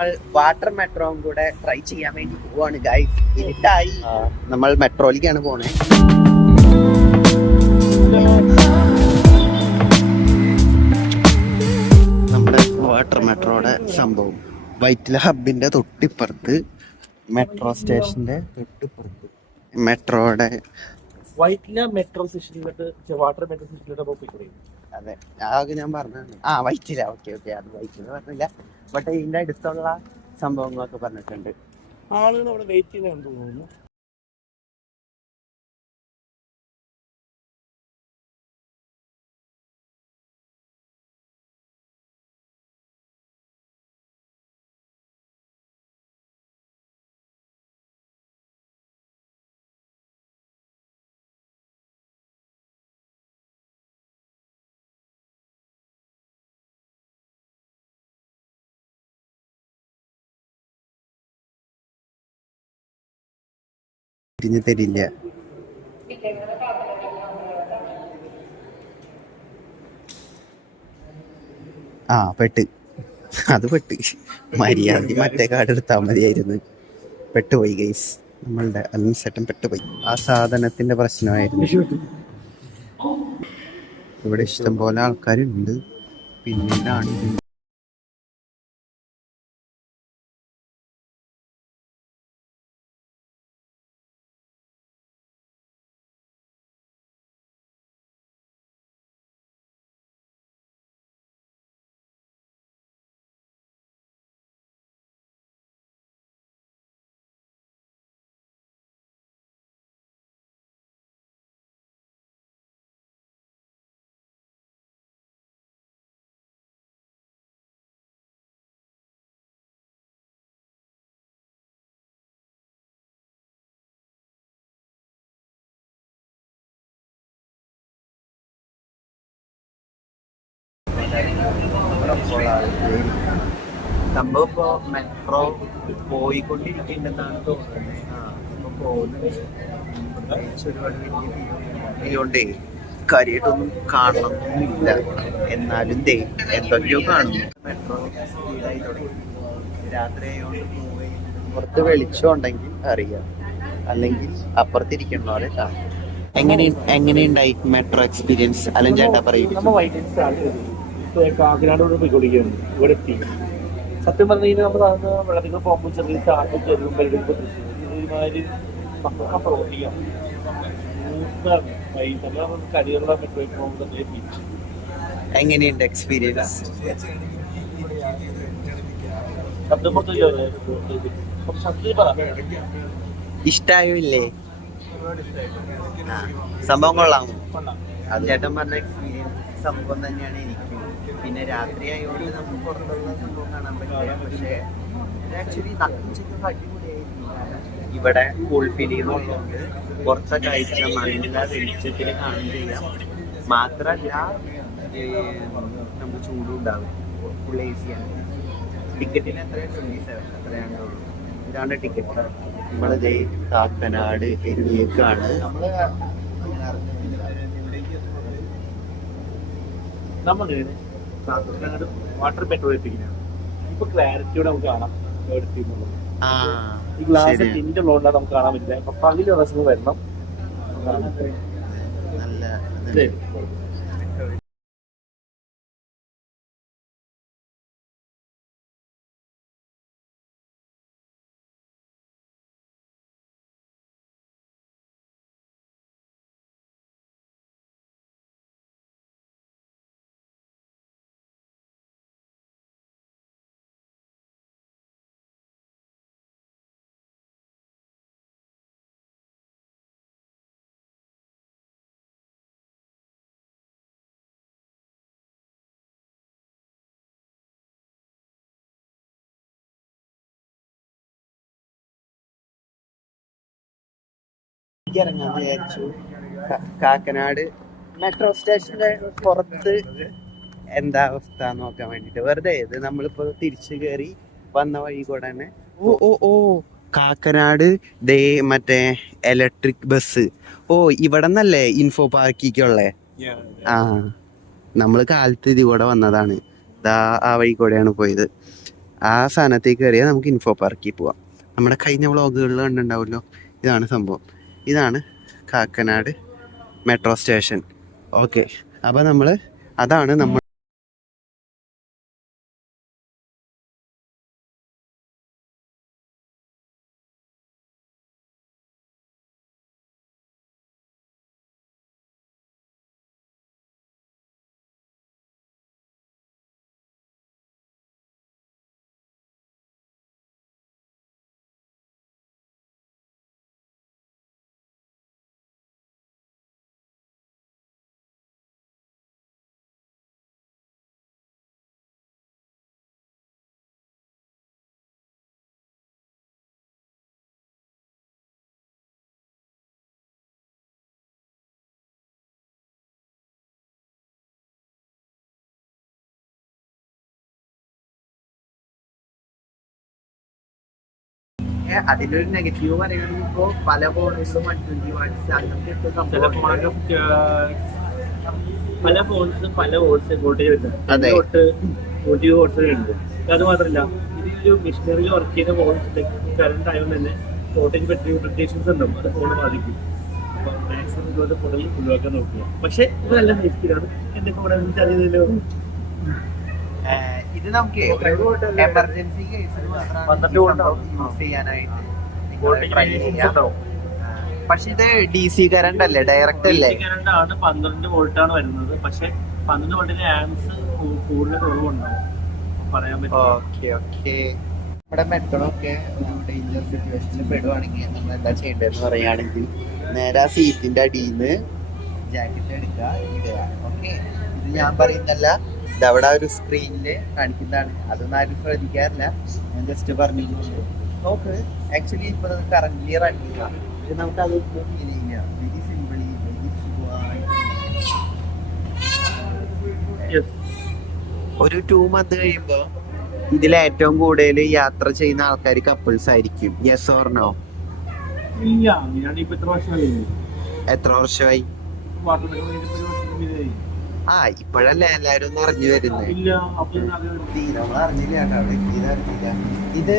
നമ്മൾ വാട്ടർ മെട്രോയും കൂടെ ട്രൈ ചെയ്യാൻ വേണ്ടി പോവാണ് ഗൈസ്. ഇരുട്ടായി, നമ്മൾ മെട്രോയിലേക്കാണ് പോണേ. നമ്മുടെ വാട്ടർ മെട്രോയുടെ സംഭവം വൈറ്റില ഹബിന്റെ തൊട്ടിപ്പുറത്ത്, മെട്രോ സ്റ്റേഷന്റെ തൊട്ടിപ്പുറത്ത് മെട്രോയുടെ വൈറ്റില മെട്രോ സ്റ്റേഷനിലോട്ട് വാട്ടർ മെട്രോ സ്റ്റേഷനിലോട്ട് പോയി. അതെ, ആകെ ഞാൻ പറഞ്ഞാണ്. വൈറ്റില. ഓക്കെ അത് വൈറ്റില പറഞ്ഞില്ല, ബട്ട് ഇതിന്റെ അടുത്തുള്ള സംഭവങ്ങളൊക്കെ പറഞ്ഞിട്ടുണ്ട്. ആളുകൾ അവിടെ വെയിറ്റ് ചെയ്യുന്ന തോന്നുന്നു. തിരിഞ്ഞു തരില്ല. പെട്ട് മര്യാദ മറ്റേ കാർഡ് എടുത്താൽ മതിയായിരുന്നു. പെട്ടുപോയി ഗൈസ്, നമ്മളുടെ അൽമിസേട്ടൻ പെട്ടുപോയി. ആ സാധനത്തിന്റെ പ്രശ്നമായിരുന്നു. ഇവിടെ ഇഷ്ടംപോലെ ആൾക്കാരുണ്ട്. പിന്നീടാണ് സംഭവം ഇപ്പോ മെട്രോ പോയിക്കൊണ്ടിരിക്കുന്നുണ്ടെന്നാണ് തോന്നുന്നത്. ഇപ്പൊ പോകുന്നത് ഒരുപാട് വലിയ കാര്യമായിട്ടൊന്നും കാണണമെന്നില്ല. എന്നാലും എന്തൊക്കെയോ കാണുന്നു. മെട്രോ സ്പീഡായി തുടങ്ങി. രാത്രി ആയതുകൊണ്ട് പുറത്ത് വെളിച്ചമുണ്ടെങ്കിൽ അറിയാം, അല്ലെങ്കിൽ അപ്പുറത്തിരിക്കുന്നവരെ കാണും. എങ്ങനെയുണ്ടായി മെട്രോ എക്സ്പീരിയൻസ്? അലൻ ചേട്ടാ പറയും. കാക്കിനാട് പോയിക്കൊണ്ടിരിക്കുകയാണ്. ഇവിടെ എത്തി. സത്യം പറഞ്ഞു കഴിഞ്ഞാൽ നമ്മൾ സാധാരണ വെള്ളത്തിൽ പോകുമ്പോൾ ചെറിയ ചാട്ടും ചെറുതും പരിപാടി ഒരുമാതിരി പക്ക പ്രവർത്തിക്കാം. കരിയുള്ള മെട്രോയിൽ പോകുമ്പോൾ തന്നെ ബീച്ച്. എങ്ങനെയുണ്ട് എക്സ്പീരിയൻസ്? ശബ്ദം ഇഷ്ടായോ ഇല്ലേ? സംഭവം കൊള്ളാമോ? അത് ചേട്ടൻ പറഞ്ഞ എക്സ്പീരിയൻസ് സംഭവം തന്നെയാണ് എനിക്കും. പിന്നെ രാത്രി ആയതുകൊണ്ട് നമുക്ക് പുറത്തുള്ള സംഭവം കാണാൻ പറ്റില്ല. പക്ഷേ ആക്ച്വലി അടിപൊളിയായിരുന്നു. ഇവിടെ ഫുൾഫില്ലുള്ളതുകൊണ്ട് പുറത്തെ കാഴ്ച നല്ല വെളിച്ചത്തിൽ കാണുകയും ചെയ്യാം. മാത്രമല്ല നമുക്ക് ചൂടും ഉണ്ടാവും. ഫുൾ AC ആണ്. ടിക്കറ്റിന് എത്രയാണ്? 27 അത്രയാണേ ഉള്ളൂ. ഇതാണ് ടിക്കറ്റ്. നമ്മൾ കാക്കനാട് ഏരിയക്കാണ്. നമ്മൾ കാക്കനാട് വാട്ടർ മെട്രോ എത്തിക്കുന്നതാണ്. ഇപ്പൊ ക്ലാരിറ്റിയോടെ നമുക്ക് കാണാം എടുത്തിരുന്നുള്ളത്. ഈ ഗ്ലാസ് ടിന്റ് ഉള്ളതുകൊണ്ടാണ് നമുക്ക് കാണാൻ പറ്റില്ല. അപ്പൊ പകല് ദിവസം വരണം. നല്ല ഇറങ്ങാന്ന് വിചാരിച്ചു. കാക്കനാട് മെട്രോ സ്റ്റേഷന്റെ പുറത്ത് എന്താ അവസ്ഥ നോക്കാൻ വേണ്ടിട്ട് വെറുതെ ഇത് നമ്മളിപ്പോ തിരിച്ചു കയറി വന്ന വഴി കൂടെ തന്നെ കാക്കനാട് മറ്റേ ഇലക്ട്രിക് ബസ്. ഇവിടെ നിന്നല്ലേ ഇൻഫോ പാർക്കിക്കുള്ളേ? നമ്മള് കാലത്ത് ഇത് കൂടെ വന്നതാണ്. ആ വഴി കൂടെയാണ് പോയത്. ആ സാധനത്തേക്ക് കയറിയാൽ നമുക്ക് ഇൻഫോ പാർക്കിൽ പോവാം. നമ്മുടെ കഴിഞ്ഞ വ്ളോഗുകളിൽ കണ്ടിട്ടുണ്ടാവുമല്ലോ, ഇതാണ് സംഭവം. ഇതാണ് കാക്കനാട് മെട്രോ സ്റ്റേഷൻ. ഓക്കെ, അപ്പോൾ അതാണ് നമ്മൾ അതിന്റെ ഒരു നെഗറ്റീവ് പറയുകയാണെങ്കിൽ ഇപ്പോ പല ഫോണുകളിലും 120 വാട്ട്സ് അങ്ങനത്തെ പല ഫോൺസും പല വോൾട്ടേജ് വരുന്നത്. അതെ. 120 വോൾട്ട്സ് ഉണ്ട്. അത് മാത്രമല്ല, ഇത് മെഷീനറിയിൽ വർക്ക് ചെയ്യുന്ന ഫോൺ കറണ്ട് ആയതുകൊണ്ട് തന്നെ വോൾട്ടേജ് പെട്രീഷൻസ് ഉണ്ടാവും. അത് ഫോൺ ബാധിക്കും. അപ്പൊ മാക്സിമം ഇതുപോലെ ഫോണിൽ ഒഴിവാക്കാൻ നോക്കുക. പക്ഷെ ഇത് നല്ല സേഫ്റ്റിയാണ്. എന്റെ ഫോൺ അറിയുന്നല്ലോ. ഇത് നമുക്ക് എമർജൻസി കേസിൽ മാത്രമാണ് യൂസ് ചെയ്യാനായിട്ട് ട്രൈ ചെയ്യാം. പക്ഷെ ഇത് DC കറണ്ട് അല്ലേ, ഡയറക്റ്റ് അല്ലേ? കറണ്ട് ആണ്, 12 വോൾട്ട് ആണ് വരുന്നത്. പക്ഷെ 12 വോൾട്ടിന്റെ ആംസ് കൂടുതൽ കുറവുണ്ടാവും, പറയാൻ പറ്റും. ഓക്കെ. നമ്മുടെ മെട്രോ ഒക്കെ ഡേഞ്ചർ സിറ്റുവേഷനിൽ പെടുവാണെങ്കിൽ നമ്മൾ എന്താ ചെയ്യേണ്ടതെന്ന് പറയുകയാണെങ്കിൽ നേരെ ആ സീറ്റിന്റെ അടിയിൽ നിന്ന് ജാക്കറ്റ് എടുക്കുക, ഇടുക. ഓക്കെ, ഇത് ഞാൻ പറയുന്നല്ല, ഇതവിടെ ഒരു സ്ക്രീനില് കാണിക്കുന്നതാണ്. അതൊന്നും ആരും ശ്രദ്ധിക്കാറില്ല, ഞാൻ ജസ്റ്റ് പറഞ്ഞു. നോക്ക്, ആക്ച്വലി ഇപ്പൊ കറന്റ്ലി റൺ ചെയ്യുക. ഇത് നമുക്ക് അതൊന്നും ഫീൽ ചെയ്യാം. വെരി സിമ്പിളി, വെരി ഒരു 2 month കഴിയുമ്പോ ഇതിൽ ഏറ്റവും കൂടുതൽ യാത്ര ചെയ്യുന്ന ആൾക്കാർ കപ്പിൾസ് ആയിരിക്കും. Yes or no? എത്ര വർഷമായി? ഇപ്പോഴല്ലേ എല്ലാരും ഒന്ന് അറിഞ്ഞു വരുന്നത്. അറിഞ്ഞില്ല. ഇത്